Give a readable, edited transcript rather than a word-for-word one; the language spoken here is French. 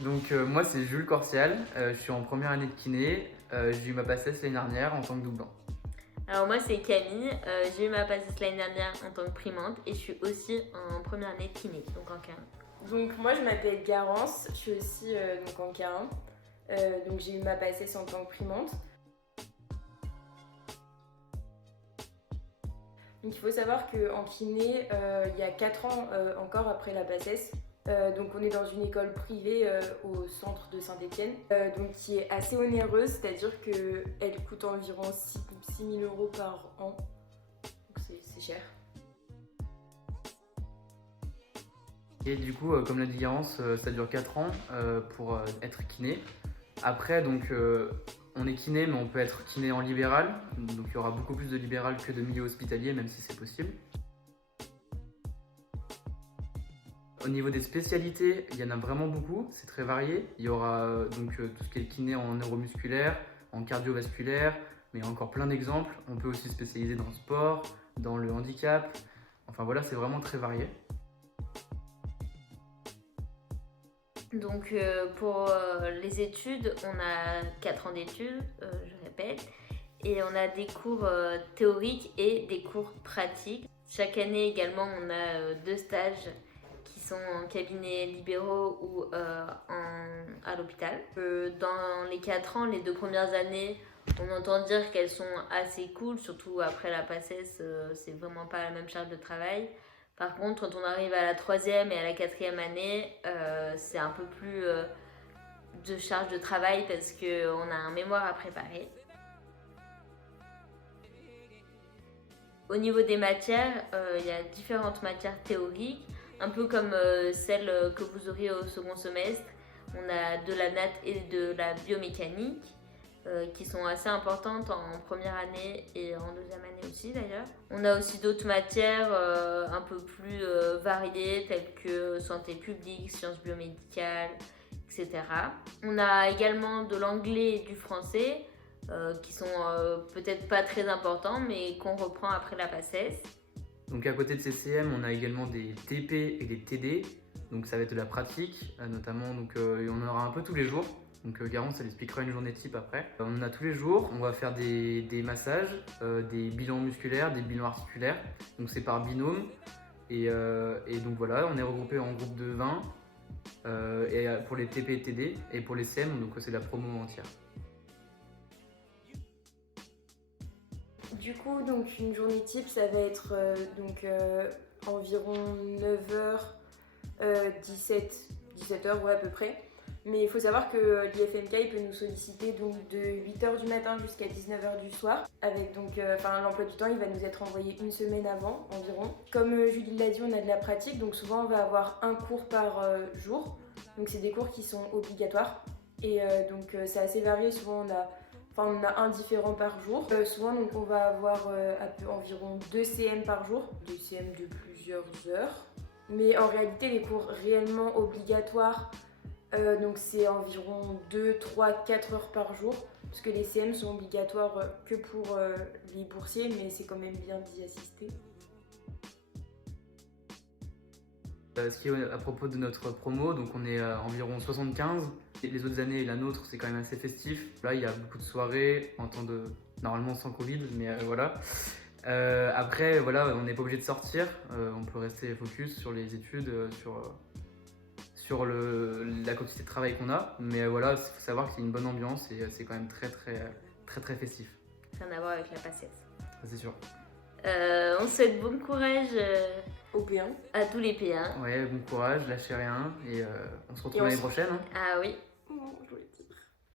Donc moi c'est Jules Corsial, je suis en première année de kiné, j'ai eu ma PACES l'année dernière en tant que doublant. Alors moi c'est Camille, j'ai eu ma PACES l'année dernière en tant que primante et je suis aussi en première année de kiné, donc en K1. Donc moi je m'appelle Garance, je suis aussi donc en K1, donc j'ai eu ma PACES en tant que primante. Donc il faut savoir qu'en kiné, il y a 4 ans encore après la PACES, donc on est dans une école privée au centre de Saint-Étienne, donc qui est assez onéreuse, c'est-à-dire qu'elle coûte environ 6 000 € par an, donc c'est cher. Et du coup, comme l'a dit Garance, ça dure 4 ans pour être kiné. Après, donc, on est kiné, mais on peut être kiné en libéral. Donc il y aura beaucoup plus de libéral que de milieu hospitalier, même si c'est possible. Au niveau des spécialités, il y en a vraiment beaucoup, c'est très varié. Il y aura donc tout ce qui est kiné en neuromusculaire, en cardiovasculaire, mais il y a encore plein d'exemples. On peut aussi se spécialiser dans le sport, dans le handicap. Enfin voilà, c'est vraiment très varié. Donc pour les études, on a 4 ans d'études, je répète, et on a des cours théoriques et des cours pratiques. Chaque année également, on a 2 stages qui sont en cabinet libéraux ou à l'hôpital. Dans les 4 ans, les 2 premières années, on entend dire qu'elles sont assez cool, surtout après la PACES, c'est vraiment pas la même charge de travail. Par contre, quand on arrive à la 3e et à la 4e année, c'est un peu plus de charge de travail parce qu'on a un mémoire à préparer. Au niveau des matières, il y a différentes matières théoriques, un peu comme celles que vous auriez au second semestre. On a de la nat et de la biomécanique qui sont assez importantes en première année et en deuxième année aussi d'ailleurs. On a aussi d'autres matières un peu plus variées telles que santé publique, sciences biomédicales, etc. On a également de l'anglais et du français qui sont peut-être pas très importants mais qu'on reprend après la PACES. Donc à côté de ces CM, on a également des TP et des TD. Donc ça va être de la pratique notamment, donc on en aura un peu tous les jours. Donc Garance, elle expliquera une journée type après. On en a tous les jours, on va faire des massages, des bilans musculaires, des bilans articulaires. Donc c'est par binôme. Et donc voilà, on est regroupé en groupe de 20 et pour les TP et TD. Et pour les CM, donc c'est la promo entière. Du coup, donc une journée type, ça va être environ 9h, 17h, ouais, à peu près. Mais il faut savoir que l'IFMK il peut nous solliciter donc de 8h du matin jusqu'à 19h du soir. Avec donc, l'emploi du temps, il va nous être envoyé une semaine avant environ. Comme Julie l'a dit, on a de la pratique, donc souvent on va avoir un cours par jour. Donc c'est des cours qui sont obligatoires. Et c'est assez varié, souvent on a un différent par jour. Souvent donc, on va avoir environ 2 CM par jour, des CM de plusieurs heures. Mais en réalité, les cours réellement obligatoires, donc c'est environ 2, 3, 4 heures par jour. Parce que les CM sont obligatoires que pour les boursiers, mais c'est quand même bien d'y assister. Ce qui est à propos de notre promo, donc on est à environ 75. Les autres années, la nôtre, c'est quand même assez festif. Là, il y a beaucoup de soirées, en temps de... normalement sans Covid, mais voilà. Après, voilà, on n'est pas obligé de sortir. On peut rester focus sur les études, sur la quantité de travail qu'on a. Mais voilà, il faut savoir qu'il y a une bonne ambiance et c'est quand même très festif. Rien à voir avec la PACES. Ça, c'est sûr. On souhaite bon courage Au P1. à tous les P1. Ouais, bon courage, lâchez rien et on se retrouve l'année prochaine. Hein. Ah oui. Oh, joli.